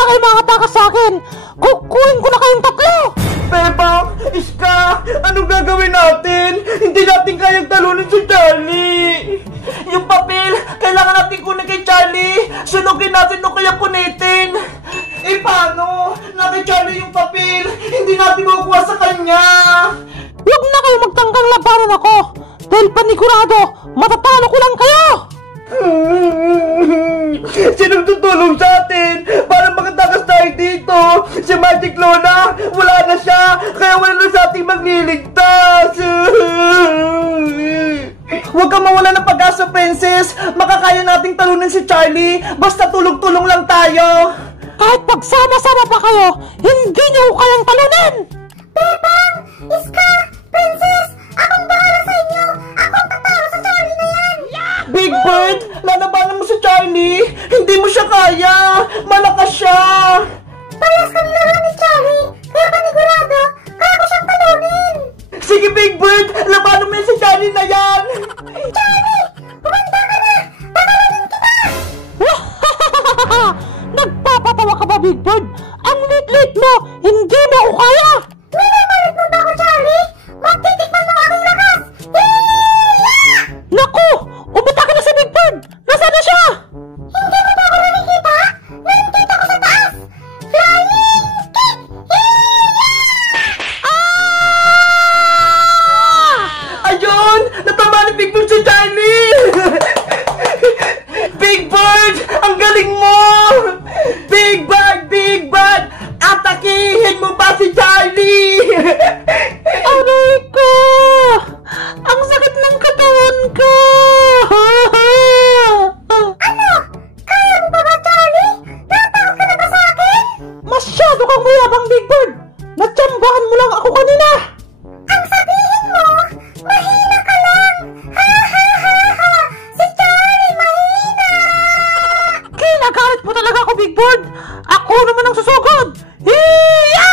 na kayo makatakas sa akin. Kukuhin ko na kayong tatlo. Bebang, Iska, anong gagawin natin? Hindi natin kayang talunin si Charlie. Yung papel, kailangan natin kunin kay Charlie. Sunugin natin o kaya punitin. Eh paano? Na kay Charlie yung papel, hindi natin makukuha sa kanya. Huwag na kayo magtanggang labanan ako. Dahil panigurado, matatalo ko lang kayo. Sinong tutulong sa atin para makatakas tayo dito? Si Magic Lola, wala na siya, kaya wala na sa ating magliligtas. Huwag kang mawala ng pag-asa, Princess. Makakaya nating talunin si Charlie, basta tulong-tulong lang tayo. Kahit pagsama-sama pa kayo, hindi niyo ko kayang talunin. Bebang, Iska, Princess, akong bahala sa inyo. Akong tatalo sa Charlie na yan. Big Bird, lalabanan mo si Charlie. Hindi mo siya kaya. Malakas siya. Parehas kami lang ni Charlie, kaya panigurado, kaya ko siyang talunin. Sige, Big Bird, labanan mo si Charlie na yan. Charlie, kumanda ka na. Tatalunin kita. Nagpapatawa ka ba, Big Bird? Ang lit-lit mo, hindi mo ko kaya. Minamalit mo ba ako, Charlie? Magtitikman mo aking lakas. Naku, umatake na si Big Bird. Nasaan na siya? Hindi mo ba ako nakikita? Nandito ako sa taas. Flying kick. Ayun, natama ni Big Bird si Charlie. Big Bird, ang galing mo. Big Bird, atakihin mo ba si Charlie? Aray ko! Ang sakit ng katawan ko! Ano? Kaya mo ba ba, Charlie? Natakot ka na ba sa akin? Masyado kang mayabang, Big Bird! Natsambahan mo lang ako kanina! Ang sabihin mo, mahina ka lang. Ha ha ha ha! Si Charlie mahina! Kinagalit mo talaga ako, Big Bird! Ako naman ang susugod! Hiya!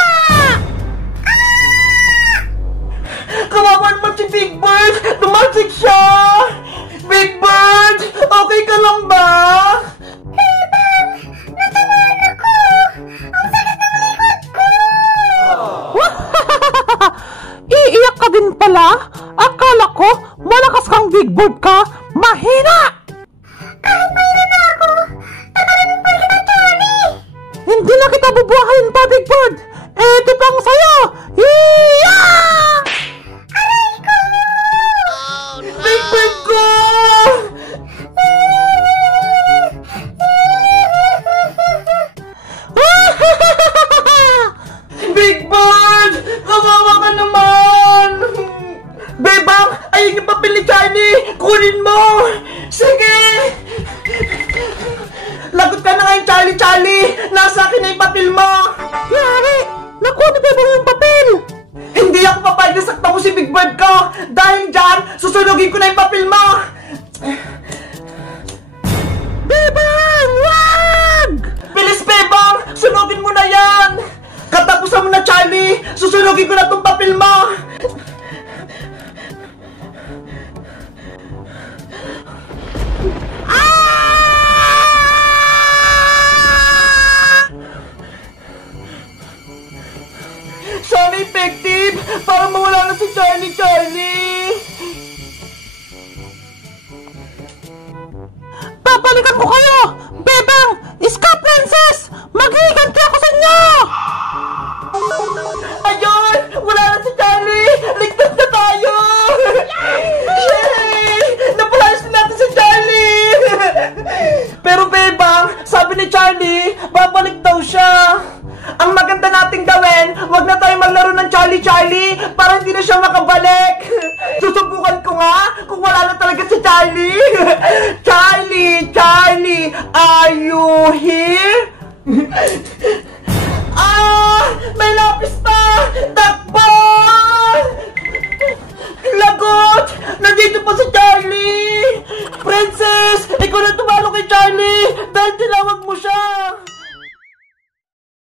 Kawawan mo si Big Bird! Tumalsik siya! Big Bird! Okay ka lang ba? Bebang, natamaan ako. Ang sakit ng likod ko. Iiyak ka din pala? Akala ko, malakas kang Big Bird ka! Mahina! Kahit mahina na ako, tatalunin pa kita, Charlie. Hindi na kita bubuhayin pa, Big Bird! Ito pang sayo! Hiya! Aray ko! Big Bird ko! Big Bird! Kawawa ka naman! Bebang, ayun yung papel ni Charlie! Kunin mo! Sige! Lagot ka na ngayon, Charlie! Nasa akin na yung papel mo! Yari! Nakuha ni Bebang yung papel! Hindi ako papayag na saktan ko si Big Bird ko! Dahil dyan, susunugin ko na yung papel mo! Bebang! Wag! Bilis, Bebang! Sunugin mo na yan! Katapusan mo na, Charlie! Susunugin ko na tong papel mo! Sana effective! Para mawala na si Charlie! Babalikan ko kayo! Bebang! Iska, Princess! Maghihiganti ako sa inyo! Ayun! Wala na si Charlie! Ligtas na tayo! Yay! Napalayas na natin si Charlie! Pero Bebang, sabi ni Charlie, babalik daw siya! Ang maganda nating gawin, wag na tayo maglaro ng Charlie para hindi na siya makabalik. Susubukan ko nga kung wala na talaga si Charlie. Charlie, are you here?